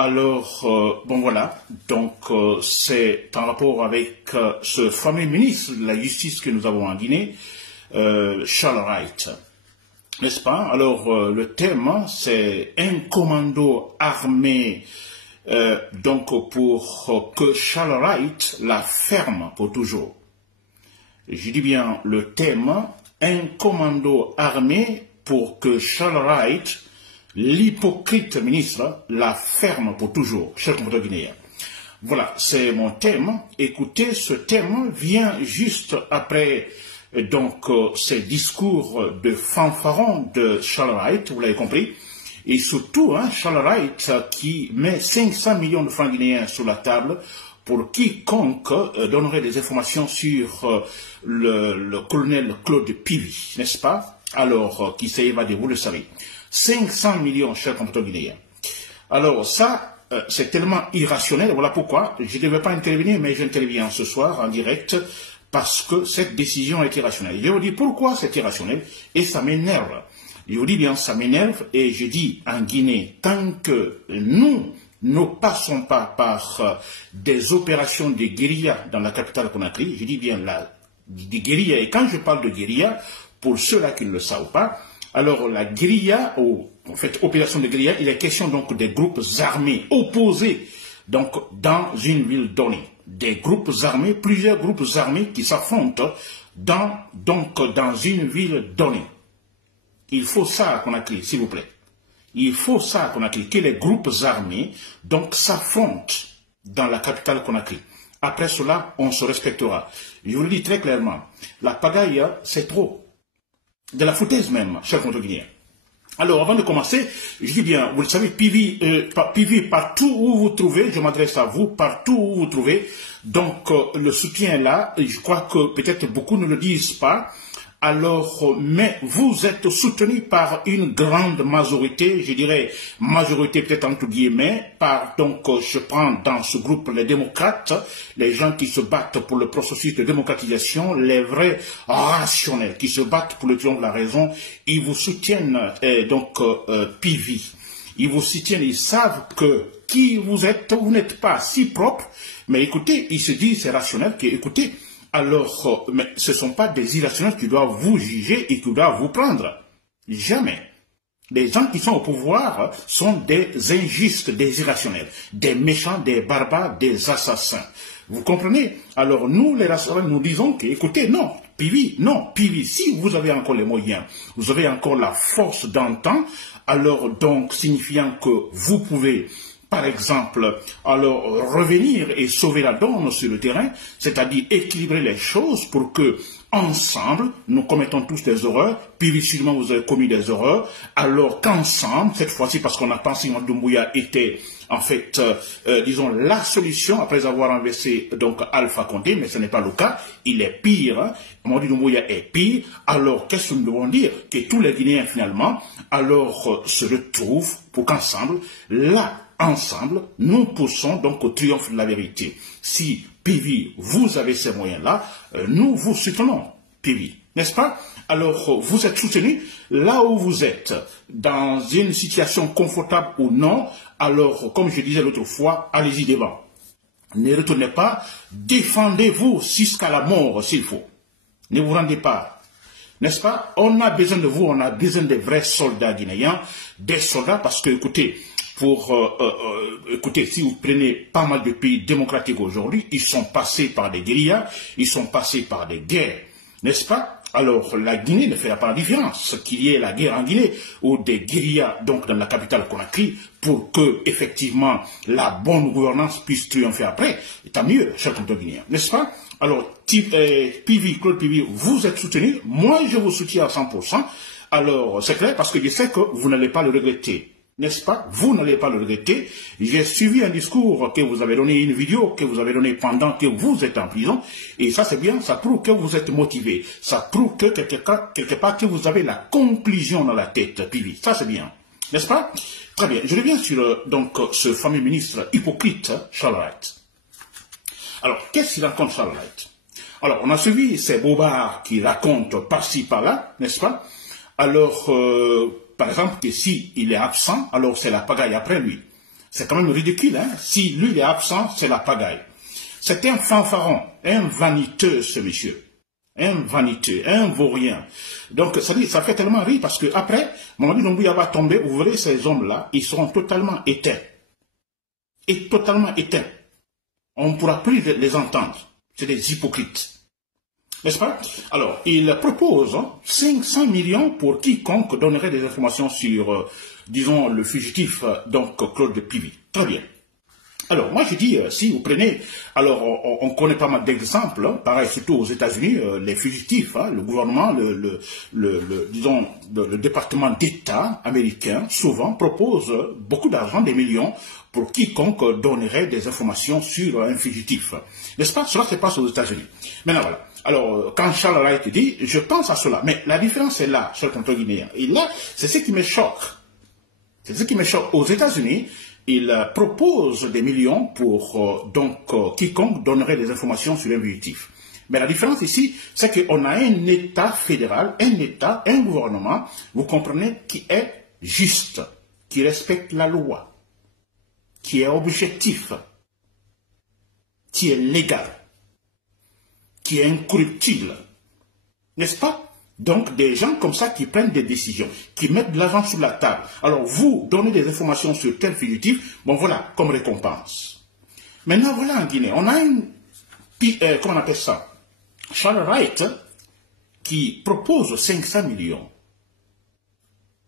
Alors, bon voilà, donc c'est en rapport avec ce fameux ministre de la Justice que nous avons en Guinée, Charles Wright, n'est-ce pas? Alors, le thème, c'est un commando armé, donc pour que Charles Wright la ferme pour toujours. Je dis bien le thème, un commando armé pour que Charles Wright, l'hypocrite ministre, la ferme pour toujours, chers compatriotes guinéens. Voilà, c'est mon thème. Écoutez, ce thème vient juste après donc ces discours de fanfaron de Charles Wright, vous l'avez compris, et surtout Charles Wright qui met 500 millions de francs guinéens sur la table pour quiconque donnerait des informations sur le colonel Claude Pivi, n'est-ce pas? Alors, qui s'est évadé, vous le savez. 500 millions, chers compatriotes guinéens. Alors ça, c'est tellement irrationnel, voilà pourquoi je ne devais pas intervenir, mais j'interviens ce soir en direct, parce que cette décision est irrationnelle. Je vous dis pourquoi c'est irrationnel, et ça m'énerve. Je vous dis bien, ça m'énerve, et je dis en Guinée, tant que nous ne passons pas par des opérations de guérilla dans la capitale Conakry, je dis bien des guérillas, et quand je parle de guérilla, pour ceux-là qui ne le savent pas, alors la guérilla, en fait, opération de guérilla, il est question donc des groupes armés opposés donc dans une ville donnée. Des groupes armés, plusieurs groupes armés qui s'affrontent dans une ville donnée. Il faut ça à Conakry, s'il vous plaît. Il faut ça à Conakry, que les groupes armés donc s'affrontent dans la capitale Conakry. Après cela, on se respectera. Je vous le dis très clairement, la pagaille, c'est trop. De la foutaise même, chers compatriotes guinéens. Alors, avant de commencer, je dis bien, vous le savez, Pivi, partout où vous trouvez, je m'adresse à vous, partout où vous trouvez, donc le soutien est là, je crois que peut-être beaucoup ne le disent pas, alors, mais vous êtes soutenu par une grande majorité, je dirais majorité peut-être entre guillemets, par donc je prends dans ce groupe les démocrates, les gens qui se battent pour le processus de démocratisation, les vrais rationnels qui se battent pour le triomphe de la raison, ils vous soutiennent Pivi. Ils vous soutiennent, ils savent que qui vous êtes, vous n'êtes pas si propre, mais écoutez, ils se disent c'est rationnel que écoutez. Alors, mais ce ne sont pas des irrationnels qui doivent vous juger et qui doivent vous prendre. Jamais. Les gens qui sont au pouvoir sont des injustes, des irrationnels, des méchants, des barbares, des assassins. Vous comprenez? Alors, nous, les rationnels, nous disons que, écoutez, non, Pivi, si vous avez encore les moyens, vous avez encore la force d'entendre, alors donc, signifiant que vous pouvez par exemple, alors revenir et sauver la donne sur le terrain, c'est-à-dire équilibrer les choses pour que, ensemble, nous commettons tous des horreurs, puis sûrement vous avez commis des horreurs, alors qu'ensemble, cette fois-ci, parce qu'on a pensé que Doumbouya était, en fait, disons, la solution, après avoir inversé, donc, Alpha Condé, mais ce n'est pas le cas, il est pire, hein. Mamadi Doumbouya est pire, alors qu'est-ce que nous devons dire? Que tous les Guinéens, finalement, alors, se retrouvent pour qu'ensemble, là, ensemble, nous poussons donc au triomphe de la vérité. Si Pivi, vous avez ces moyens-là, nous vous soutenons, Pivi, n'est-ce pas? Alors, vous êtes soutenu là où vous êtes, dans une situation confortable ou non, alors, comme je disais l'autre fois, allez-y devant. Ne retournez pas, défendez-vous jusqu'à la mort s'il faut. Ne vous rendez pas. N'est-ce pas? On a besoin de vous, on a besoin de vrais soldats guinéens, des soldats parce que, écoutez, écoutez, si vous prenez pas mal de pays démocratiques aujourd'hui, ils sont passés par des guérillas, ils sont passés par des guerres, n'est-ce pas? Alors, la Guinée ne fera pas la différence, qu'il y ait la guerre en Guinée ou des guérillas, donc dans la capitale Conakry, pour que, effectivement, la bonne gouvernance puisse triompher après. Et tant mieux, chers compatriotes guinéens, n'est-ce pas? Alors, Claude Pivi, vous êtes soutenu, moi je vous soutiens à 100%, alors c'est clair parce que je sais que vous n'allez pas le regretter. N'est-ce pas? Vous n'allez pas le regretter. J'ai suivi un discours que vous avez donné, une vidéo que vous avez donnée pendant que vous êtes en prison. Et ça, c'est bien. Ça prouve que vous êtes motivé. Ça prouve que quelque part que vous avez la conclusion dans la tête, Pivi. Ça, c'est bien. N'est-ce pas? Très bien. Je reviens sur donc ce fameux ministre hypocrite, Charles Wright. Alors, qu'est-ce qu'il raconte, Charles Wright? Alors, on a suivi ces bobards qui racontent par-ci, par-là, n'est-ce pas? Alors, par exemple, que s'il est absent, alors c'est la pagaille après lui. C'est quand même ridicule, hein. Si lui est absent, c'est la pagaille. C'est un fanfaron, un vaniteux, ce monsieur. Un vaniteux, un vaurien. Donc, ça fait tellement rire parce que après, Mamadi Doumbouya va tomber, vous verrez ces hommes-là, ils seront totalement éteints. Et totalement éteints. On ne pourra plus les entendre. C'est des hypocrites. N'est-ce pas? Alors, il propose 500 millions pour quiconque donnerait des informations sur, disons, le fugitif, donc Claude Pivi. Très bien. Alors, moi je dis, si vous prenez, alors on connaît pas mal d'exemples, hein, pareil, surtout aux États-Unis, les fugitifs, hein, le gouvernement, disons, le département d'État américain, souvent propose beaucoup d'argent, des millions, pour quiconque donnerait des informations sur un fugitif. N'est-ce pas? Cela se passe aux États-Unis. Maintenant, voilà. Alors, quand Charles Wright dit, je pense à cela, mais la différence est là, sur le contre guinéen. Et là, c'est ce qui me choque. C'est ce qui me choque. Aux États-Unis, il propose des millions pour quiconque donnerait des informations sur un fugitif. Mais la différence ici, c'est qu'on a un État fédéral, un gouvernement, vous comprenez, qui est juste, qui respecte la loi, qui est objectif, qui est légal, qui est incorruptible. N'est-ce pas? Donc, des gens comme ça qui prennent des décisions, qui mettent de l'argent sur la table. Alors, vous donnez des informations sur tel fugitif, bon voilà, comme récompense. Maintenant, voilà en Guinée, on a comment on appelle ça? Charles Wright, qui propose 500 millions.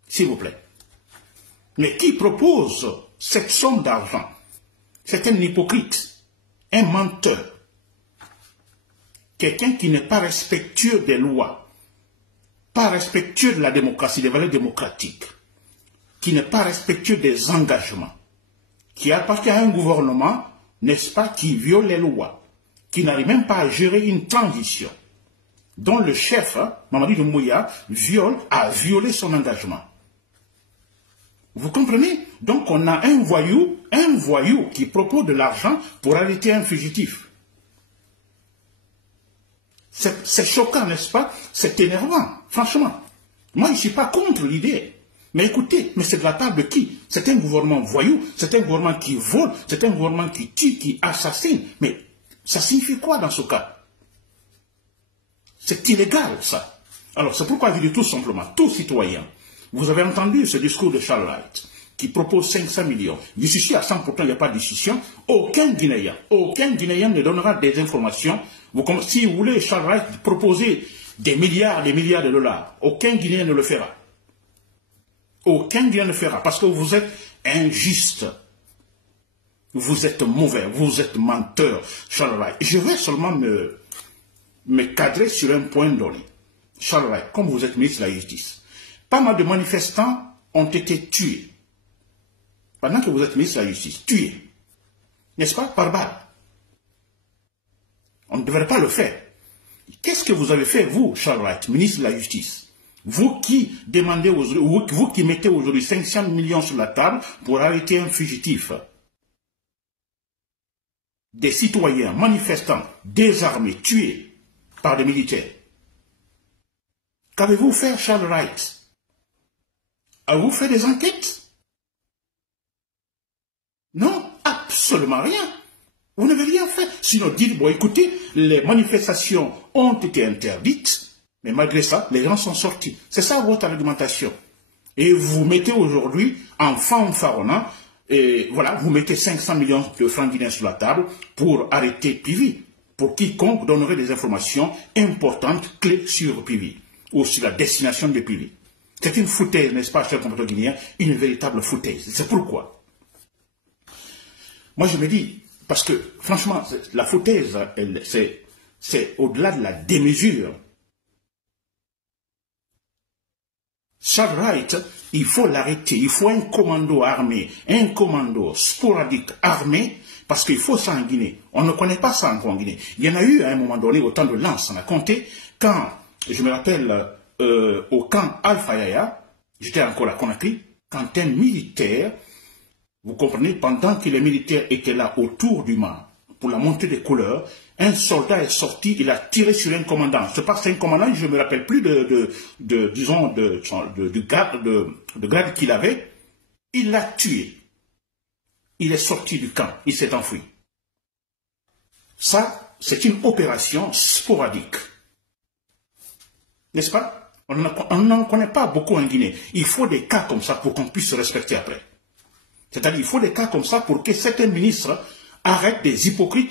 S'il vous plaît. Mais qui propose cette somme d'argent? C'est un hypocrite, un menteur. Quelqu'un qui n'est pas respectueux des lois. Pas respectueux de la démocratie, des valeurs démocratiques, qui n'est pas respectueux des engagements, qui appartient à un gouvernement, n'est-ce pas, qui viole les lois, qui n'arrive même pas à gérer une transition, dont le chef, Mamadi Doumbouya, a violé son engagement. Vous comprenez? Donc on a un voyou qui propose de l'argent pour arrêter un fugitif. C'est choquant, n'est-ce pas? C'est énervant, franchement. Moi, je ne suis pas contre l'idée. Mais écoutez, mais c'est de la part de qui? C'est un gouvernement voyou, c'est un gouvernement qui vole, c'est un gouvernement qui tue, qui assassine. Mais ça signifie quoi dans ce cas? C'est illégal, ça. Alors, c'est pourquoi je dis tout simplement, tout citoyen, vous avez entendu ce discours de Charles Wright, qui propose 500 millions. Je suis sûr à 100%, il n'y a pas de discussion. Aucun Guinéen ne donnera des informations. Si vous voulez, Charles Wright, proposer des milliards de dollars, aucun Guinéen ne le fera. Aucun Guinéen ne le fera, parce que vous êtes injuste. Vous êtes mauvais, vous êtes menteur, Charles Wright. Je vais seulement me cadrer sur un point donné. Charles Wright, comme vous êtes ministre de la Justice, pas mal de manifestants ont été tués. Pendant que vous êtes ministre de la Justice, tués. N'est-ce pas, par balle? On ne devrait pas le faire. Qu'est-ce que vous avez fait, vous, Charles Wright, ministre de la Justice? Vous qui demandez aujourd'hui, vous qui mettez aujourd'hui 500 millions sur la table pour arrêter un fugitif. Des citoyens, manifestants, désarmés, tués par des militaires. Qu'avez-vous fait, Charles Wright? Avez-vous fait des enquêtes? Non, absolument rien. Vous n'avez rien fait. Sinon, dites, bon, écoutez, les manifestations ont été interdites, mais malgré ça, les gens sont sortis. C'est ça votre argumentation. Et vous mettez aujourd'hui, en fanfaronnant, et voilà, vous mettez 500 millions de francs guinéens sur la table pour arrêter Pivi, pour quiconque donnerait des informations importantes, clés sur Pivi, ou sur la destination de Pivi. C'est une foutaise, n'est-ce pas, cher compatriote guinéen, une véritable foutaise. C'est pourquoi. Moi, je me dis, parce que, franchement, la foutaise, c'est au-delà de la démesure. Charles Wright, il faut l'arrêter. Il faut un commando armé, un commando sporadique armé, parce qu'il faut ça en Guinée. On ne connaît pas ça encore en Guinée. Il y en a eu à un moment donné, au temps de Lens, on a compté, quand, je me rappelle, au camp Alpha Yaya, j'étais encore à Conakry, quand un militaire, vous comprenez, pendant que les militaires étaient là autour du mât, pour la montée des couleurs, un soldat est sorti, il a tiré sur un commandant. C'est pas un commandant, je ne me rappelle plus du grade qu'il avait. Il l'a tué. il est sorti du camp, il s'est enfui. Ça, c'est une opération sporadique. N'est-ce pas? On n'en connaît pas beaucoup en Guinée. Il faut des cas comme ça pour qu'on puisse se respecter après. C'est-à-dire, il faut des cas comme ça pour que certains ministres arrêtent des hypocrites